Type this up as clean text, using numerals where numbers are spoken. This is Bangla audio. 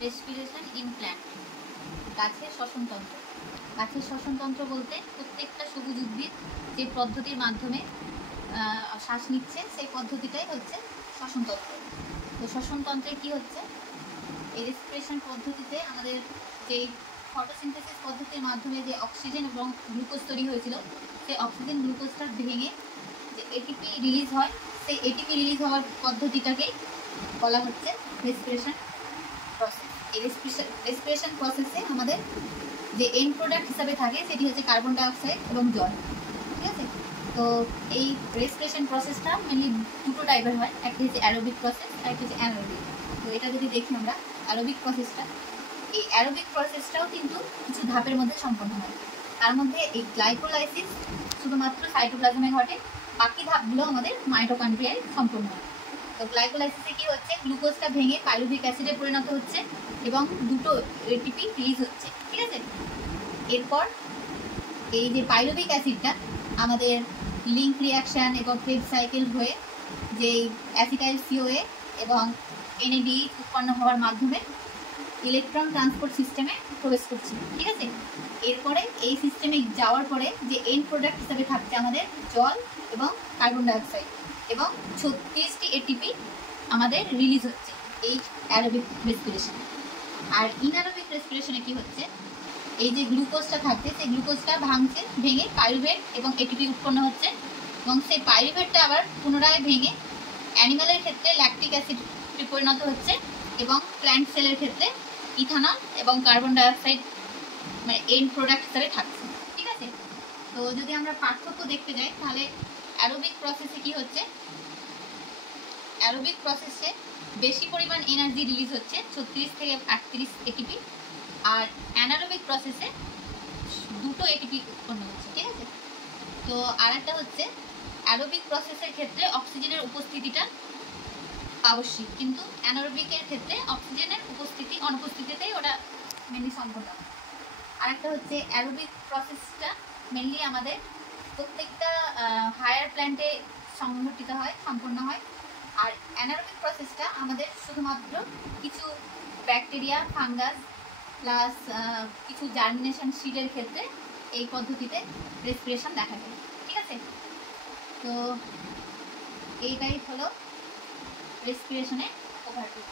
রেসপিরেশন ইন প্ল্যান্ট, গাছের শ্বসনতন্ত্র। গাছের শ্বসনতন্ত্র বলতে প্রত্যেকটা সবুজ উদ্ভিদ যে পদ্ধতির মাধ্যমে শ্বাস নিচ্ছে সেই পদ্ধতিটাই হচ্ছে শ্বসনতন্ত্র। তো শ্বসনতন্ত্রে কি হচ্ছে, এই রেসপিরেশন পদ্ধতিতে আমাদের যে ফটোসিনথেসিস পদ্ধতির মাধ্যমে যে অক্সিজেন এবং গ্লুকোজ তৈরি হয়েছিল, সেই অক্সিজেন গ্লুকোজটা ভেঙে যে এটিপি রিলিজ হয়, সেই এটিপি রিলিজ হওয়ার পদ্ধতিটাকেই বলা হচ্ছে রেসপিরেশন প্রসেস। এই রেসপিরেশন প্রসেসে আমাদের যে এন্ড প্রোডাক্ট হিসাবে থাকে সেটি হচ্ছে কার্বন ডাইঅক্সাইড এবং জল। ঠিক আছে, তো এই রেসপিরেশন প্রসেসটা মেনলি দুটো টাইপের হয়, একটা হচ্ছে অ্যারোবিক প্রসেস আর একটা হচ্ছে অ্যানারোবিক। তো এটা যদি দেখি আমরা অ্যারোবিক প্রসেসটা, এই অ্যারোবিক প্রসেসটাও কিন্তু কিছু ধাপের মধ্যে সম্পন্ন হয়। তার মধ্যে এই গ্লাইকোলাইসিস শুধুমাত্র সাইটোপ্লাজমে ঘটে, বাকি ধাপগুলো আমাদের মাইটোকন্ড্রিয়ায় সম্পন্ন হয়। তো গ্লাইকোলাইসিসে কি হচ্ছে, গ্লুকোজটা ভেঙে পাইরুভিক অ্যাসিডে পরিণত হচ্ছে এবং দুটো এটিপি রিলিজ হচ্ছে। ঠিক আছে, এরপর এই যে পাইরুভিক অ্যাসিডটা আমাদের লিঙ্ক রিয়াকশান এবং ক্রেব সাইকেল হয়ে যেই অ্যাসিটাইল সিওএ এবং এনএডি উৎপন্ন হওয়ার মাধ্যমে ইলেকট্রন ট্রান্সপোর্ট সিস্টেমে প্রবেশ করছে। ঠিক আছে, এরপরে এই সিস্টেমে যাওয়ার পরে যে এন্ড প্রোডাক্ট হিসাবে থাকছে আমাদের জল এবং কার্বন ডাইঅক্সাইড এবং 36টি এটিপি আমাদের রিলিজ হচ্ছে এই অ্যারোবিক রেসপিরেশনে। আর ইনঅ্যারোবিক রেসপিরেশনে কি হচ্ছে, এই যে গ্লুকোজটা থাকছে সেই গ্লুকোজটা ভাঙছে, ভেঙে পাইরুভেট এবং এটিপি উৎপন্ন হচ্ছে এবং সেই পাইরুভেটটা আবার পুনরায় ভেঙে অ্যানিমালের ক্ষেত্রে ল্যাকটিক অ্যাসিড পরিণত হচ্ছে এবং প্ল্যান্ট সেলের ক্ষেত্রে ইথানল এবং কার্বন ডাইঅক্সাইড মানে এন্ড প্রোডাক্ট হিসাবে থাকছে। ঠিক আছে, তো যদি আমরা পার্থক্য দেখতে যাই তাহলে অ্যারোবিক প্রসেসে কি হচ্ছে, অ্যারোবিক প্রসেসে বেশি পরিমাণ এনার্জি রিলিজ হচ্ছে 36 থেকে 38 এটিপি, আর অ্যানারোবিক প্রসেসে দুটো এটিপি উৎপন্ন হচ্ছে। ঠিক আছে, তো আর একটা হচ্ছে অ্যারোবিক প্রসেসের ক্ষেত্রে অক্সিজেনের উপস্থিতিটা আবশ্যিক, কিন্তু অ্যানারোবিকের ক্ষেত্রে অক্সিজেনের উপস্থিতি অনুপস্থিতিতেই ওটা মেনলি সম্পন্ন হয়। আর একটা হচ্ছে অ্যারোবিক প্রসেসটা মেনলি আমাদের প্রত্যেকটা হায়ার প্ল্যান্টে সংঘটিত হয়, সম্পন্ন হয়। আর অ্যানারোবিক প্রসেসটা আমাদের শুধুমাত্র কিছু ব্যাকটেরিয়া, ফাঙ্গাস প্লাস কিছু জার্মিনেশন সিডের ক্ষেত্রে এই পদ্ধতিতে রেসপিরেশন দেখা যায়। ঠিক আছে, তো এইটাই হলো রেসপিরেশনের ওভারভিউ।